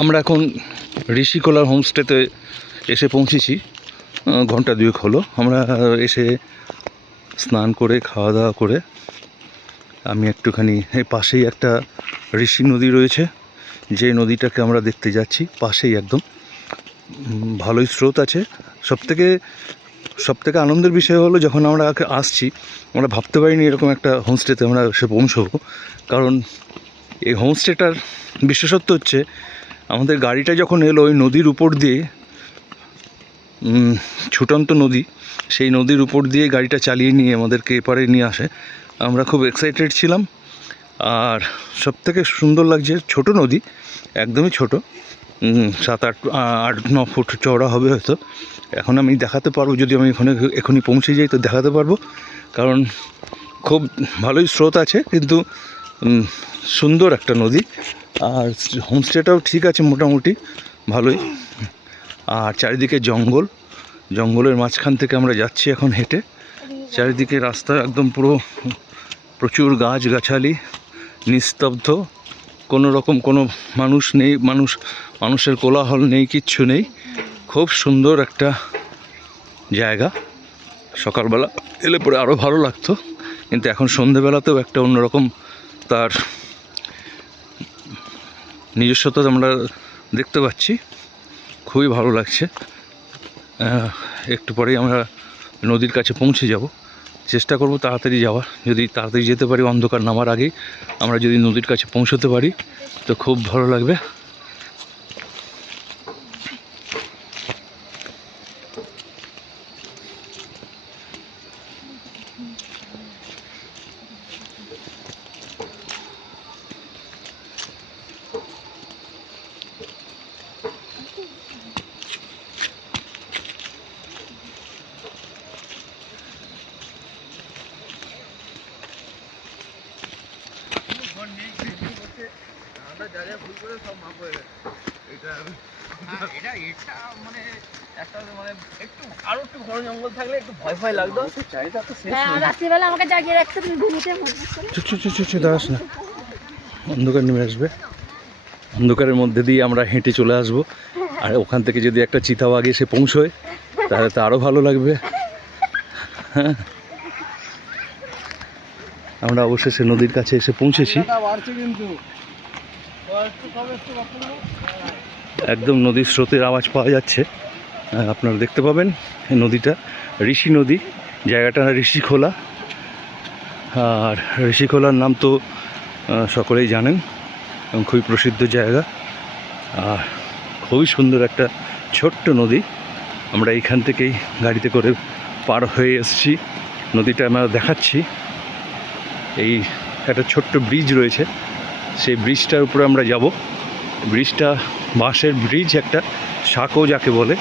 আমরা এখন ঋষিকোলার হোমস্টেতে এসে পৌঁছেছি। ঘন্টা দুয়েক হলো আমরা এসে স্নান করে খাওয়া দাওয়া করে আমি একটুখানি এই পাশেই একটা ঋষি নদী রয়েছে, যে নদীটাকে আমরা দেখতে যাচ্ছি পাশেই একদম। ভালোই স্রোত আছে। সবথেকে আনন্দের বিষয় হলো যখন আমরা আসছি আমরা ভাবতে পারিনি এরকম একটা হোমস্টেতে আমরা এসে পৌঁছবো। কারণ এই হোমস্টেটার বিশেষত্ব হচ্ছে আমাদের গাড়িটা যখন এলো ওই নদীর উপর দিয়ে, ছুটন্ত নদী, সেই নদীর উপর দিয়ে গাড়িটা চালিয়ে নিয়ে আমাদেরকে এপারে নিয়ে আসে। আমরা খুব এক্সাইটেড ছিলাম। আর সবথেকে সুন্দর লাগছে, ছোট নদী, একদমই ছোট, 7-8-9 ফুট চওড়া হবে হয়তো। এখন আমি দেখাতে পারবো, যদি আমি এখনই পৌঁছে যাই তো দেখাতে পারবো, কারণ খুব ভালোই স্রোত আছে, কিন্তু সুন্দর একটা নদী। আর হোমস্টেটাও ঠিক আছে মোটামুটি ভালোই। আর চারিদিকে জঙ্গলের মাঝখান থেকে আমরা যাচ্ছি এখন হেঁটে। চারিদিকে রাস্তা একদম পুরো প্রচুর গাছগাছালি, নিস্তব্ধ, কোনো রকম কোনো মানুষ নেই, মানুষের কোলাহল নেই, কিচ্ছু নেই। খুব সুন্দর একটা জায়গা। সকালবেলা এলে পরে আরও ভালো লাগতো, কিন্তু এখন সন্ধেবেলাতেও একটা অন্যরকম তার নিজস্বতা আমরা দেখতে পাচ্ছি। খুবই ভালো লাগছে। একটু পরেই আমরা নদীর কাছে পৌঁছে যাব। চেষ্টা করব তাড়াতাড়ি যাওয়ার, যদি তাড়াতাড়ি যেতে পারি অন্ধকার নামার আগেই আমরা যদি নদীর কাছে পৌঁছতে পারি তো খুব ভালো লাগবে। দাঁড়াস না, অন্ধকার নেমে আসবে, অন্ধকারের মধ্যে দিয়ে আমরা হেঁটে চলে আসব। আর ওখান থেকে যদি একটা চিতাবাঘ এসে পৌঁছয় তাহলে তো আরও ভালো লাগবে। হ্যাঁ, আমরা অবশেষে নদীর কাছে এসে পৌঁছেছি। একদম নদীর স্রোতের আওয়াজ পাওয়া যাচ্ছে, আপনারা দেখতে পাবেন। এই নদীটা ঋষি নদী, জায়গাটা ঋষিখোলা। আর ঋষিখোলার নাম তো সকলেই জানেন এবং খুবই প্রসিদ্ধ জায়গা। আর খুবই সুন্দর একটা ছোট্ট নদী। আমরা এইখান থেকেই গাড়িতে করে পার হয়ে এসেছি। নদীটা আমরা দেখাচ্ছি। এই একটা ছোট্ট ব্রিজ রয়েছে, সেই ব্রিজটার উপরে আমরা যাব। ব্রিজটা বাঁশের ব্রিজ, একটা সাঁকো যাকে বলে।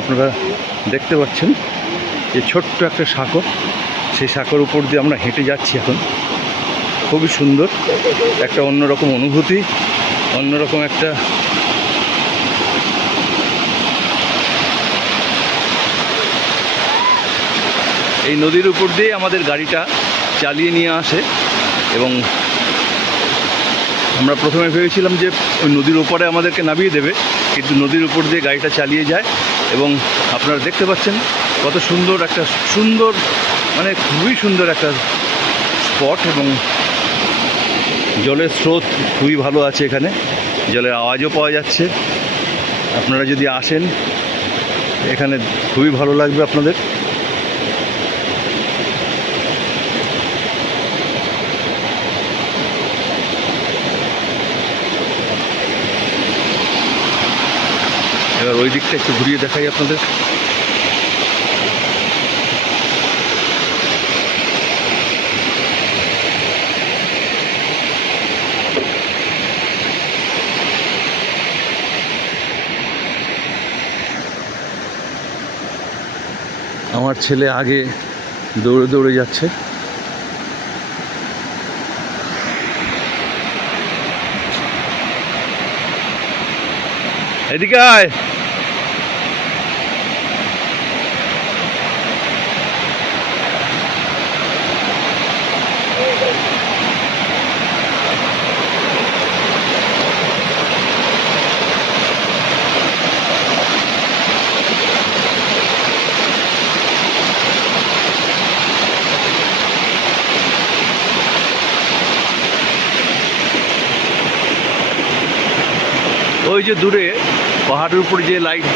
আপনারা দেখতে পাচ্ছেন যে ছোট্ট একটা সাঁকো, সেই সাঁকোর উপর দিয়ে আমরা হেঁটে যাচ্ছি এখন। খুবই সুন্দর একটা অন্যরকম অনুভূতি, অন্যরকম একটা এই নদীর উপর দিয়ে আমাদের গাড়িটা চালিয়ে নিয়ে আসে। এবং আমরা প্রথমে ভেবেছিলাম যে ওই নদীর ওপারে আমাদেরকে নামিয়ে দেবে, কিন্তু নদীর উপর দিয়ে গাড়িটা চালিয়ে যায়। এবং আপনারা দেখতে পাচ্ছেন কত সুন্দর একটা মানে খুবই সুন্দর একটা স্পট। এবং জলের স্রোত খুবই ভালো আছে, এখানে জলের আওয়াজও পাওয়া যাচ্ছে। আপনারা যদি আসেন এখানে খুবই ভালো লাগবে আপনাদের। এবার ওই দিকটা একটু ঘুরিয়ে দেখাই আপনাদের। আমার ছেলে আগে দৌড়ে দৌড়ে যাচ্ছে। এদিকে আয়। ওই যে দূরে পাহাড়ের উপরে যে লাইট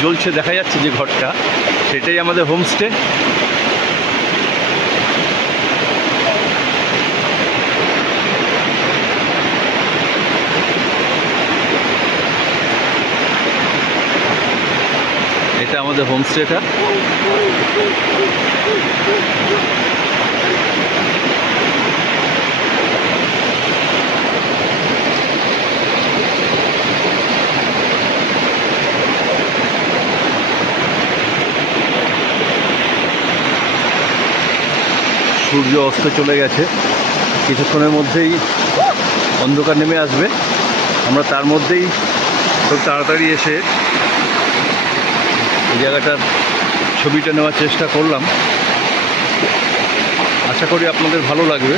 জ্বলছে দেখা যাচ্ছে যে ঘরটা, সেটাই আমাদের হোমস্টে। এটা আমাদের হোমস্টেটা। সূর্য অস্ত চলে গেছে, কিছুক্ষণের মধ্যেই অন্ধকার নেমে আসবে। আমরা তার মধ্যেই খুব তাড়াতাড়ি এসে এই জায়গাটার ছবিটা নেওয়ার চেষ্টা করলাম। আশা করি আপনাদের ভালো লাগবে।